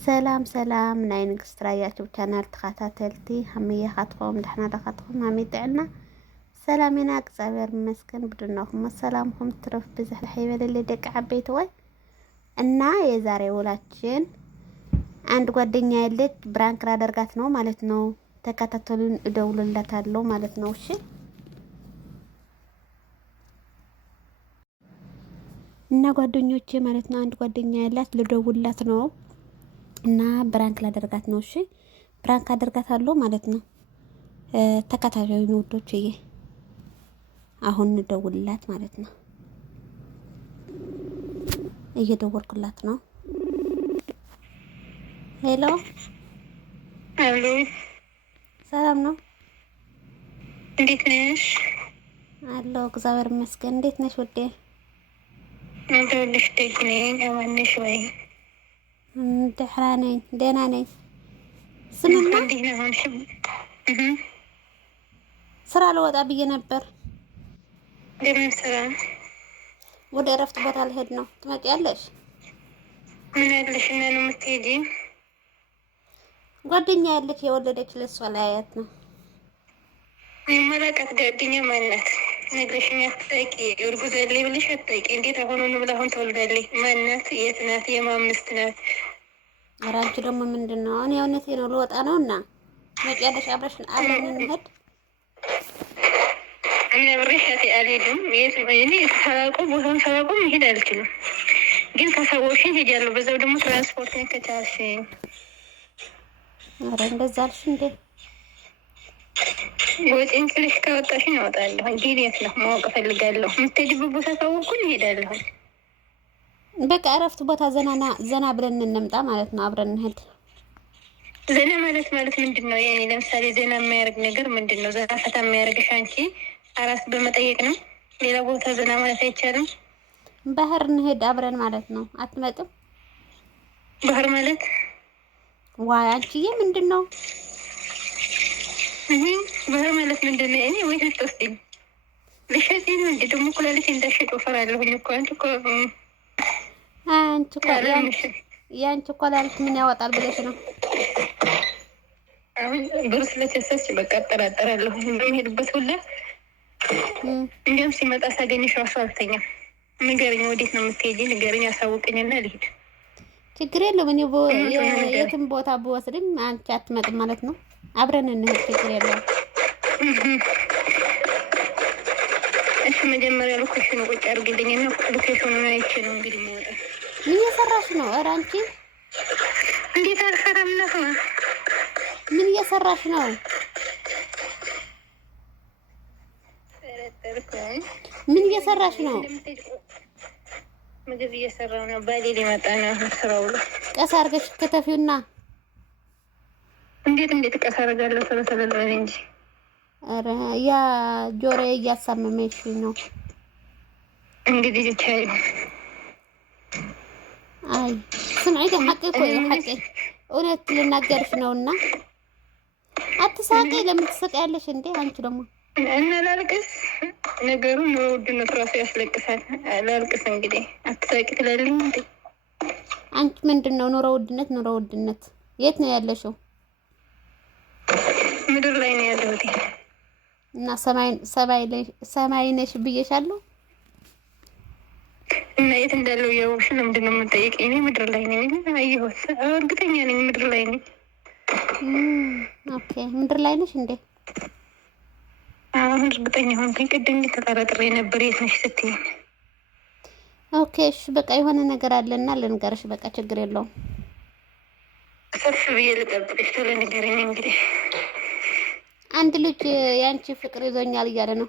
ሰላም ሰላም ናይ ንግስት ራያ ዩቲዩብ ቻናል ተኸታተልቲ ሀመየ ካትኩም ደህና ዳኻትኩም ሀመይ ጥዕና ሰላሜና እግዚአብሔር ይመስገን ብድናኩም ሰላምኩም ትረፍ ብዝሕ ይበልልኝ ደቂ ዓበይቲ ወይ እና የዛሬ ውላችን አንድ ጓደኛ ያለች ብራንክ ላደርጋት ነው ማለት ነው። ተከታተሉን እደውልላታለሁ ማለት ነው። እሺ እና ጓደኞቼ ማለት ነው አንድ ጓደኛ ያላት ልደውልላት ነው እና ብራንክ ላደርጋት ነው። እሺ ብራንክ አደርጋታለሁ ማለት ነው። ተከታታዩን ውዶችዬ አሁን እንደውልላት ማለት ነው። እየደወልኩላት ነው። ሄሎ ሄሎ፣ ሰላም ነው? እንዴት ነሽ? አለሁ እግዚአብሔር ይመስገን። እንዴት ነሽ ውዴ? እንደውልሽ ደግኔ ያማነሽ ወይ? ደህና ነኝ፣ ደህና ነኝ። ስምማ ስራ ልወጣ ብዬ ነበር። ለምን ስራ? ወደ እረፍት ቦታ ልሄድ ነው። ትመጪያለሽ? ምን ያለሽ እና ነው የምትሄጂ? ጓደኛ ያለች የወለደች ለሷ ላያት ነው። የማላውቃት ጓደኛ ማናት? ነግረሽኝ አታውቂ። እርጉዝ አለኝ ብለሽ አታውቂ። እንዴት አሁን ነው ብላ አሁን ተወልዳለች? ማናት? የት ናት? የማምስት ናት? ኧረ አንቺ ደግሞ ምንድን ነው? አሁን የእውነቴ ነው ልወጣ ነው እና ትመጪያለሽ? አብረን እንሂድ። እኔ አብሬሻት አልሄድም። እኔ ሳላውቀው ቦታውን ሳላውቀው መሄድ አልችልም፣ ግን ከሰዎሽን ሄጃለሁ። በዛው ደግሞ ትራንስፖርትን ከቻልሽ። ኧረ እንደዛ አልሽ እንዴ? ወጪን ስልሽ ካወጣሽኝ እወጣለሁ። ግን የት ነው ማወቅ እፈልጋለሁ። የምትሄጂበት ቦታ ካወቅኩኝ እሄዳለሁ። በቃ እረፍት ቦታ ዘና ብለን እንምጣ ማለት ነው። አብረን እንሂድ። ዘና ማለት ምንድን ነው? የኔ ለምሳሌ ዘና የሚያደርግ ነገር ምንድን ነው? ዘና ፈታ የሚያደርግሽ አንቺ አራስ በመጠየቅ ነው። ሌላ ቦታ ዘና ማለት አይቻልም። ባህር እንሂድ አብረን ማለት ነው። አትመጥም? ባህር ማለት ዋይ አንቺዬ ምንድን ነው? ባህር ማለት ምንድን ነው? እኔ ወይስ ልትወስጂኝ? ልሸጪኝ ነው እንዴ? ደግሞ ኩላሊት እንዳሸጥ ወፈራለሁኝ እኮ አንቺ እኮ የአንቺ ኩላሊት ምን ያወጣል ብለሽ ነው? አሁን ብር ስለተሰች በቃ አጠራጠራለሁ። በሚሄድበት ሁላ እንዲያውም ሲመጣ ሳገኝሽ ራሱ አልተኛም። ንገረኝ፣ ወዴት ነው የምትሄጂ? ንገረኝ፣ ያሳውቅኝና ልሂድ። ችግር የለውም። እኔ የትም ቦታ ብወስድም አንቺ አትመጥም ማለት ነው። አብረን እንሂድ፣ ችግር የለውም። እሺ መጀመሪያ ሎኬሽኑ ቁጭ አድርግልኝና ሎኬሽኑን አይቼ ነው እንግዲህ የምወጣው። ምን እየሰራሽ ነው? ኧረ አንቺ እንዴት አልሰራም ነው? ምን እየሰራሽ ነው? ምን እየሰራሽ ነው? ምግብ እየሰራው ነው። ባሌ ሊመጣ ነው። ስራው ቀስ አድርገሽ ከተፊውና። እንዴት ቀስ አደርጋለሁ? ስለሰለለ እንጂ። ኧረ ያ ጆሮዬ እያሳመመሽ ነው እንግዲህ ታይ። አይ ስምዒ ግን ሐቂ ቆይ ሐቂ እውነት ልናገርሽ ነውና አትሳቂ። ለምን ትስቂያለሽ እንዴ? አንቺ ደግሞ እና ላልቅስ? ነገሩ ኑሮ ውድነት ራሱ ያስለቅሳል። ላልቅስ እንግዲህ አትሳቂ ትላለኝ እንዴ? አንቺ ምንድን ነው ኑሮ ውድነት? የት ነው ያለሽው? ምድር ላይ ነው ያለሁት። እና ሰማይ ነሽ ብዬሻለሁ። እና የት እንዳለው ያውሽ ለምንድን ነው የምጠይቀኝ? እኔ ምድር ላይ ነኝ። አየሁት፣ እርግጠኛ ነኝ ምድር ላይ ነኝ። ኦኬ ምድር ላይ ነሽ እንዴ? አሁን እርግጠኛ ሆንኩኝ። ቅድም ተጠራጥሬ ነበር የት ነሽ ስትይኝ። ኦኬ እሺ በቃ የሆነ ነገር አለና ልንገርሽ። በቃ ችግር የለውም። ሰፍ ብዬ ልጠብቅሽ። ቶሎ ንገረኝ እንግዲህ። አንድ ልጅ ያንቺ ፍቅር ይዞኛል እያለ ነው።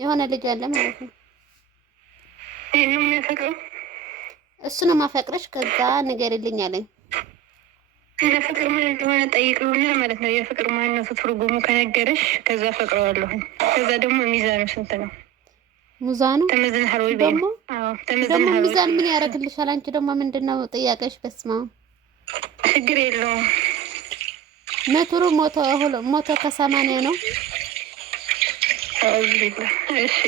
የሆነ ልጅ አለ ማለት ነው። ይሄን የሚያፈቅረው እሱ ነው። ማፈቅረሽ ከዛ ንገሪልኝ አለኝ። እና ፍቅር ምን እንደሆነ ጠይቀውና ማለት ነው። የፍቅር ማንነቱ ትርጉሙ ከነገረሽ ከዛ ፈቅረዋለሁ። ከዛ ደግሞ ሚዛኑ ስንት ነው? ሚዛኑ ተመዝነሃል ወይ? ደግሞ ሚዛን ምን ያደርግልሻል? አንቺ ደግሞ ምንድነው ጥያቄሽ? በስማ ችግር የለውም። ሜትሩ ሞቶ ከ80 ነው። እሺ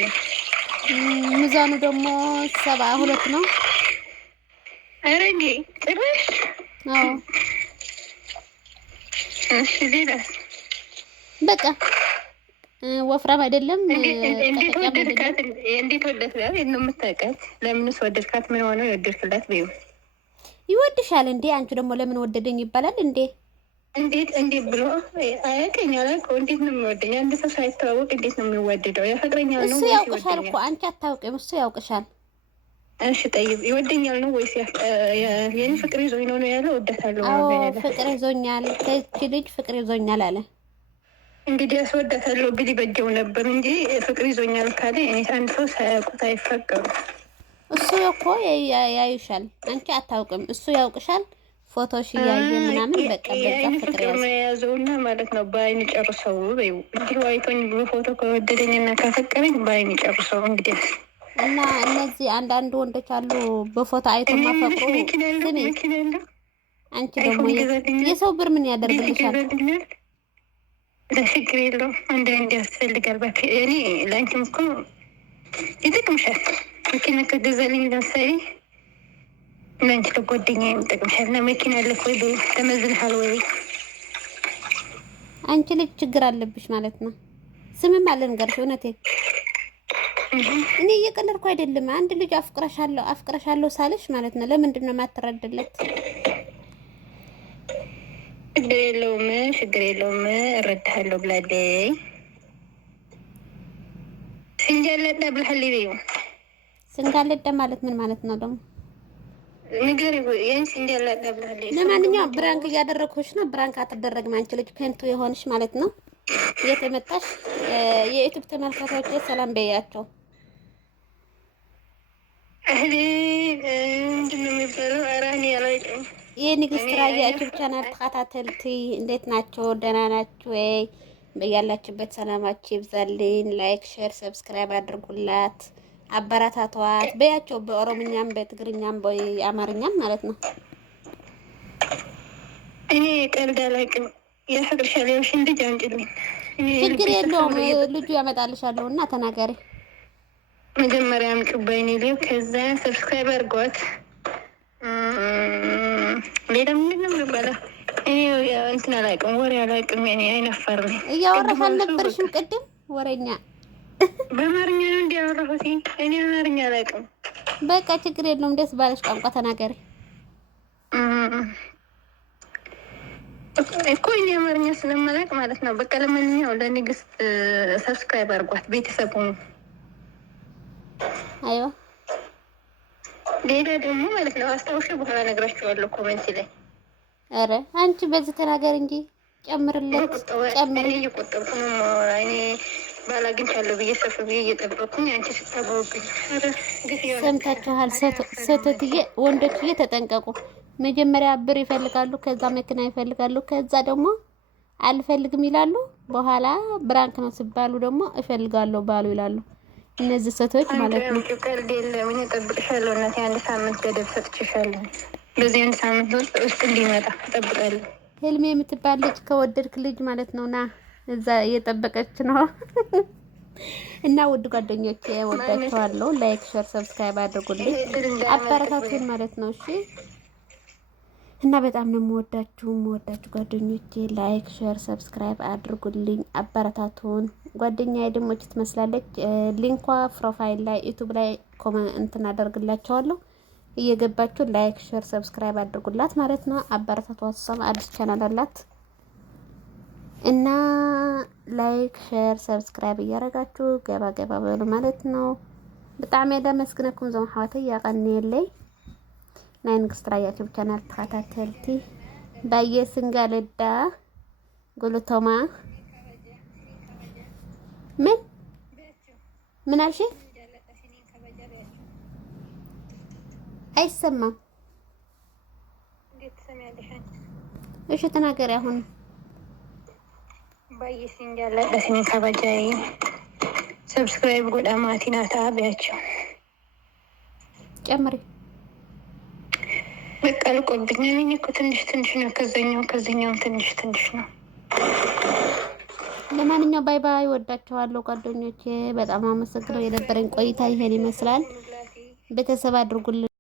ሚዛኑ ደግሞ 72 ነው። ኧረ እንዴ ጭራሽ አዎ እሺ ሌላስ በቃ ወፍራም አይደለም። እንዴት ወደድካት? እንዴት ወደድካት? ነው የምታውቃት? ለምንስ ወደድካት? ምን ሆነው የወደድክላት? በይው ይወድሻል እንዴ? አንቺ ደግሞ ለምን ወደደኝ ይባላል እንዴ? እንዴት ብሎ አያውቀኛል እኮ እንዴት ነው የሚወደኝ? አንድ ሰው ሳይተዋወቅ እንዴት ነው የሚወደደው? ያፈቅረኛል ነው? እሱ ያውቅሻል እኮ አንቺ አታውቂም። እሱ ያውቅሻል። እሺ ጠይብ ይወደኛል ነው ወይስ የኔ ፍቅር ይዞኝ ነው ያለው? ወዳታለሁ። አዎ ፍቅር ይዞኛል፣ ከቺ ልጅ ፍቅር ይዞኛል አለ። እንግዲህ ያስወዳታለሁ ብል በጀው ነበር እንጂ ፍቅር ይዞኛል ካለ እኔ አንድ ሰው ሳያውቁት አይፈቀሩ። እሱ እኮ ያዩሻል፣ አንቺ አታውቅም። እሱ ያውቅሻል። ፎቶሽ እያየ ምናምን በቃ በዛ ፍቅር የያዘውና ማለት ነው። በአይን ጨርሰው እንዲሁ አይቶኝ በፎቶ ከወደደኝና ካፈቀረኝ በአይን ጨርሰው እንግዲህ እና እነዚህ አንዳንድ ወንዶች አሉ በፎቶ አይቶ ማፈቅሩ። ስሚ አንቺ ደግሞ የሰው ብር ምን ያደርግልሻል? ለችግር የለውም አንድ ያስፈልጋል። እኔ ለአንቺም እኮ ይጠቅምሻል። መኪና ከገዛልኝ ለምሳሌ ለአንቺ ለጓደኛ የሚጠቅምሻል። እና መኪና አለክ ወይ ተመዝልሃል ወይ? አንቺ ልጅ ችግር አለብሽ ማለት ነው። ስምም አለ ንገርሽ። እውነቴን እኔ እየቀለድኩ አይደለም። አንድ ልጅ አፍቅረሻለሁ ሳልሽ ማለት ነው። ለምንድን ነው የማትረድለት? ችግር የለውም እረዳሃለሁ ብላለኝ። ስንጃለዳ ብላለች። በይው ስንጋለዳ ማለት ምን ማለት ነው ደግሞ? ነገር ይሄን ስንጃለዳ ብላለች። ለማንኛውም ብራንክ እያደረግኩሽ ነው። ብራንክ አትደረግም አንቺ ልጅ ከንቱ የሆንሽ ማለት ነው። የተመጣሽ የዩቲዩብ ተመልካቾች ሰላም በያቸው። እህሌ ምንድን ነው የሚባለው? አራኒ ያላይቀኝ የንግስት ራያ ዩቲዩብ ቻናል ተከታተልቲ እንዴት ናቸው? ደህና ናችሁ ወይ? በያላችሁበት ሰላማችሁ ይብዛልኝ። ላይክ፣ ሼር፣ ሰብስክራይብ አድርጉላት፣ አበረታቷት በያቸው። በኦሮምኛም በትግርኛም በአማርኛም ማለት ነው። እኔ ቀልድ አላውቅም። ያፈቅርሻል ያልሽኝ ልጅ አምጪልኝ። ችግር የለውም ልጁ ያመጣልሻለሁ እና ተናገሪ። መጀመሪያ አምጪው በይኔ ሊው ከዛ ሰብስክራይብ አድርጓት። ሌላ ምንድን ነው የሚባለው? እኔ እንትን አላውቅም፣ ወሬ አላውቅም። እኔ አይነፈር ነኝ። እያወራሽ አልነበርሽም ቅድም? ወሬኛ በአማርኛ ነው እንዲያወራሁት። እኔ አማርኛ አላውቅም። በቃ ችግር የለውም። ደስ ባለሽ ቋንቋ ተናገሪ እኮ እኔ አማርኛ ስለማላውቅ ማለት ነው። በቃ ለማንኛውም ለንግስት ሰብስክራይብ አድርጓት፣ ቤተሰብ ሁኑ። አይዋ ሌላ ደግሞ ማለት ነው አስታውሽ በኋላ ነግራችኋለሁ ኮሜንት ላይ። ኧረ አንቺ በዚህ ተናገር እንጂ ጨምርለት። ጨምር እየቆጠብኩ ነው። እኔ ባላግኝቻለሁ ብዬ ሰፍ ብዬ እየጠበቅኩኝ አንቺ ስታባውብኝ። ሰምታችኋል ሴቶትዬ፣ ወንዶችዬ ተጠንቀቁ። መጀመሪያ ብር ይፈልጋሉ፣ ከዛ መኪና ይፈልጋሉ፣ ከዛ ደግሞ አልፈልግም ይላሉ። በኋላ ብራንክ ነው ሲባሉ ደግሞ እፈልጋለሁ ባሉ ይላሉ። እነዚህ ሴቶች ማለት ነው። ቀልድ የለም። እኔ እጠብቅሻለሁ እናቴ። አንድ ሳምንት ገደብ ሰጥቼሻለሁ። በዚህ አንድ ሳምንት ውስጥ እንዲመጣ እጠብቃለሁ። ህልሜ የምትባል ልጅ ከወደድክ ልጅ ማለት ነው ና እዛ እየጠበቀች ነው። እና ውድ ጓደኞቼ ወዳችኋለሁ። ላይክ፣ ሼር፣ ሰብስክራይብ አድርጉልኝ፣ አበረታቱን ማለት ነው። እሺ እና በጣም ነው የምወዳችሁ ጓደኞቼ። ላይክ፣ ሼር፣ ሰብስክራይብ አድርጉልኝ፣ አበረታቱን። ጓደኛዬ ደግሞ ትመስላለች። ሊንኳ ፕሮፋይል ላይ ዩቲዩብ ላይ ኮሜንት አደርግላችኋለሁ። እየገባችሁ ላይክ፣ ሼር፣ ሰብስክራይብ አድርጉላት ማለት ነው። አበረታቷት። ሰም አዲስ ቻናል አላት እና ላይክ፣ ሼር፣ ሰብስክራይብ እያደረጋችሁ ገባ ገባ በሉ ማለት ነው። በጣም ያደመስግነኩም ዘም ሐዋተ ያቀንየለይ ናይ ንግስት ራያ ዩቲዩብ ቻናል ተከታተልቲ ባየስንጋለዳ ጉልቶማ ምን አልሽ? አይሰማም። እሺ ተናገሪ አሁን። ባየስንጋለዳ ሲኒ ከበጃይ ሰብስክራይብ ጎዳ ማቲናታ ቢያቸው ጨምሪ። በቃ ልቆብኛል። እኔ እኮ ትንሽ ትንሽ ነው፣ ከዛኛውም ትንሽ ትንሽ ነው። ለማንኛውም ባይ ባይ። ወዳችኋለሁ ጓደኞቼ። በጣም አመሰግናለሁ። የነበረኝ ቆይታ ይሄን ይመስላል። ቤተሰብ አድርጉልኝ።